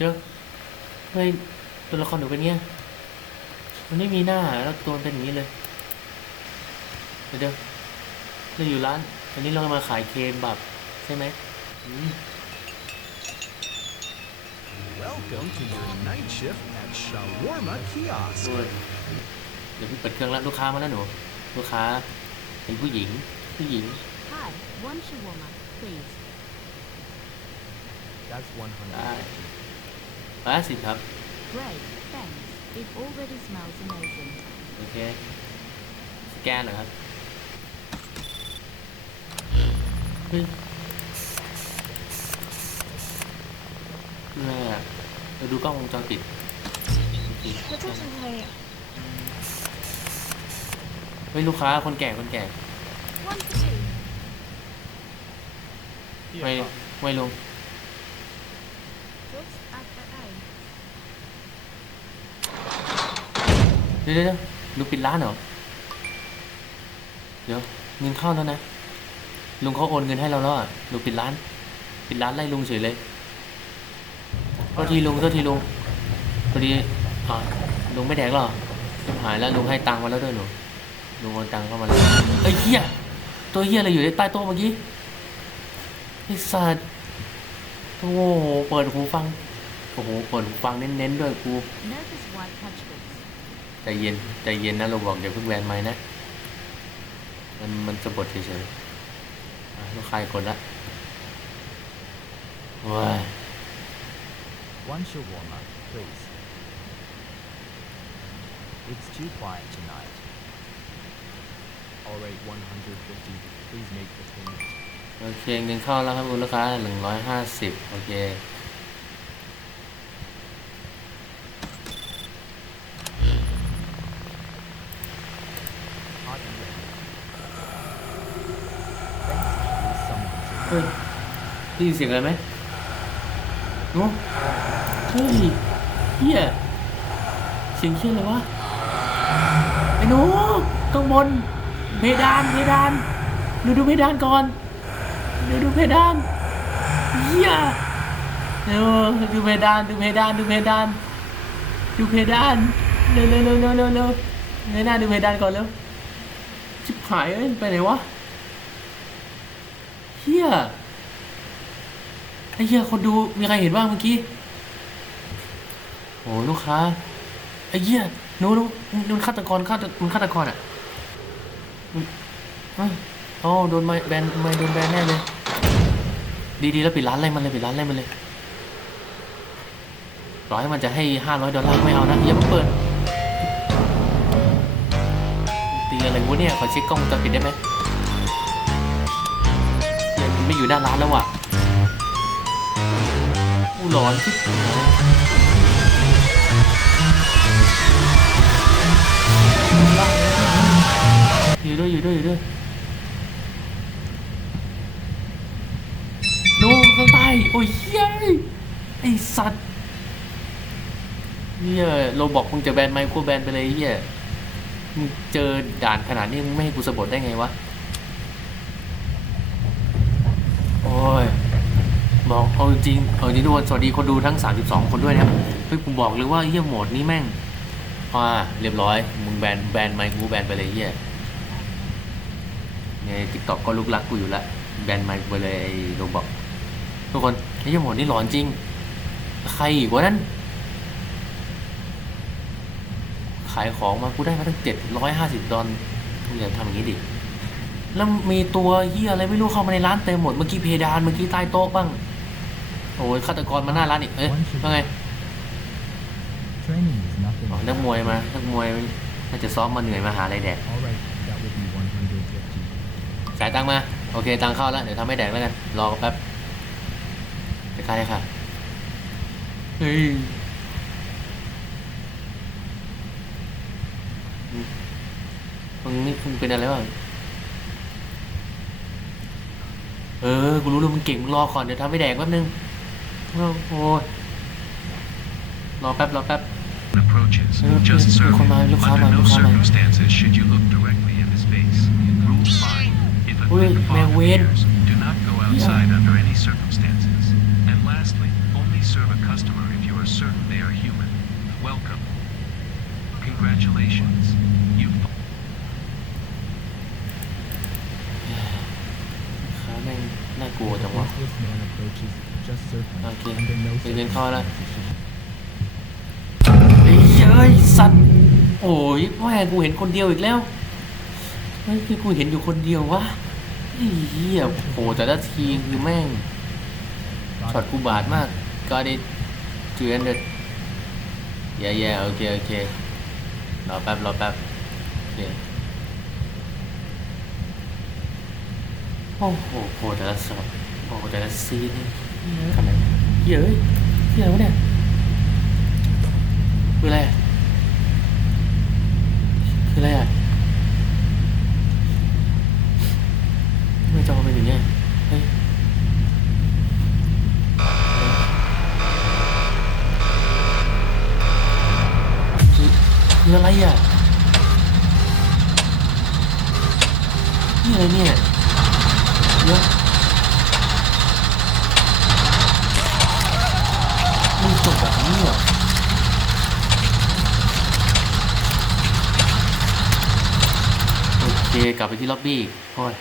เดี๋ยวทำไมตัวละครหนูเป็นเงี้ย มันไม่มีหน้าแล้วตัวมันเป็นอย่างนี้เลย เดี๋ยวเดี๋ยวเราอยู่ร้านวันนี้เรามาขายเคบับใช่ไหมอืม Welcome to your night shift at Shawarma Kiosk. โอ้ยเดี๋ยวพี่เปิดเครื่องแล้วลูกค้ามาแล้วหนู ลูกค้าเป็นผู้หญิง ผู้หญิง Hi, one shawarma, please. That's 100. ได้ ร้อยสิบครับ Great, thanks. It already smells amazing. โอเค สแกนเหรอครับเฮ้ยเมื่อเราดูกล้องวงจรปิดโอเคแล้วจะทำไงอะเฮ้ยลูกค้าคนแก่คนแก่ one for two ไม่ไม่ลง Just at the end เดี๋ยวเดี๋ยวลุงปิดร้านเหรอ เดี๋ยวเงินเข้าแล้วนะ ลุงเขาโอนเงินให้เราแล้วอะลุงปิดร้าน ปิดร้านไล่ลุงเฉยเลยโทษทีลุงโทษทีลุงพอดีอ่าลุงไม่แดกหรอหายแล้วลุงให้ตังค์มาแล้วด้วยหนูลุงโอนตังค์เข้ามาแล้วเอ้เฮียตัวเฮียอะไรอยู่ในใต้โต๊ะเมื่อกี้ไอ้สัตว์โอ้โหเปิดหูฟังโอ้โหเปิดหูฟังเน้นๆด้วยกู ใจเย็นใจเย็นนะเราบอกเดี๋ยวเพิ่งแวนไม้นะ มันมันสะบดเฉยๆอะลูกค้าอีกคนละว้าย One shawarma, please. It's too quiet tonight. All right, 150. Please make the payment. โอเคเงินเข้าแล้วครับคุณลูกค้าหนึ่งร้อยห้าสิบโอเค Hot and ready. Thanks. Someone เฮ้ยได้ยินเสียงอะไรไหมโอ้เฮ้ยเฮียเสียงเชี่ยอะไรวะไอ้หนูข้างบนเพดานเพดานดูดูเพดานก่อนดูดูเพดานเฮียเร็วดูเพดานดูเพดานดูเพดานดูเพดานเร็วเร็วเร็วเร็วเร็วเร็วเงยหน้าดูเพดานก่อนเร็วชิบหายเอ้ยไปไหนวะ เฮียไอ้เฮียคนดูมีใครเห็นบ้างเมื่อกี้โอ้ลูกค้าไอ้เฮียหนูหนูหนูฆาตกรฆาตมันฆาตกรอะอ้ยโอ้โดนไม้แบนไม้โดนแบนแน่เลย ดีๆแล้วปิดร้านอะไรมันเลยปิดร้านอะไรมันเลยร้อยมันจะให้ห้าร้อยดอลลาร์ไม่เอานะอย่าเพิ่งเปิดตีอะไรวะเนี่ยขอเช็คกล้องจอปิดได้ไหม ไม่อยู่หน้าร้านแล้วว่ะอู้ร้อนที่อยู่ด้วยอยู่ด้วยอยู่ด้วยโน้ข้างใต้โอ้ยเฮ้ยไอสัตว์เนี่ยเราบอกมึงจะแบนไหมกูแบนไปเลยเฮียมึงเจอด่านขนาดนี้มึงไม่ให้กูสะบัดได้ไงวะ โอ้ ยบอกเอาจริงเอาจริงทุกคนสวัสดีคนดูทั้ง 32 คนด้วยนะครับเฮ้ยผมบอกเลยว่าเฮียโหมดนี้แม่งอ่าเรียบร้อย มึงแบนแบนไมค์กูแบนไปเลยเฮียในทิกตอกก็ลุกลักกูอยู่ละแบนไมค์ไปเลยไอ้โรบอกทุกคนเฮียโหมดนี้หลอนจริง ใครอีกวะนั้นขายของมากูได้มาตั้ง750 ดอลมึงอย่าทำอย่างนี้ดิ แล้วมีตัวเฮียอะไรไม่รู้เข้ามาในร้านเต็มหมด เมื่อกี้เพดานเมื่อกี้ใต้โต๊ะบ้าง โอ้ยฆาตกรมาหน้าร้านอีกเอ๊ะว่าไง Training is nothing. อ๋อนักมวยมานักมวยน่าจะซ้อมมาเหนื่อยมาหาอะไรแดก All right, that would be 150. จ่ายตังค์มา โอเค ตังค์เข้าแล้ว เดี๋ยวทำให้แดกแล้วกัน รอแป๊บจะใกล้ค่ะเฮ้ยมึงนี่มึงเป็นอะไรบ้างเออ กูรู้แล้วมึงเก่งมึงรอก่อนเดี๋ยวทำให้แดกแป๊บนึง โอ้โหรอแป๊บรอแป๊บ approaches. Look, Just look, serve look, him. look, look, Under look, no look, look. circumstances should you look directly in his face. Rule 5. If a Ui, thick mèo fog Nguyên. appears, do not go outside under any circumstances. And lastly, only serve a customer if you are certain they are human. Welcome. Congratulations. You ขาแม่งน่า กลัวจังวะ Faceless man approaches, just circling, Okay. under no Thì đến kho đây. circumstances ไอ้เย้ยสัตว์โอ้ยแม่กูเห็นคนเดียวอีกแล้วเฮ้ยคือกูเห็นอยู่คนเดียววะไอ้เหี้ยโหแต่ละทีคือแม่งช็อตกูบาดมาก got it 200 yeah yeah โอเคโอเครอแป๊บรอแป๊บโอเค โอ้โหโหแต่ละช็อตโอ้โหแต่ละซีนนี่เหี้ยขนาดเหี้ยเอ้ยเหี้ยอะไรวะเนี่ยคืออะไรอะคืออะไรอะทำไม่จอเป็นอย่างเงี้ยเฮ้ยคือคืออะไรอะนี่อะไรเนี่ย เดี๋ยวมันจบแบบนี้เหรอโอเค กลับไปที่ล็อบบี้โอ้ย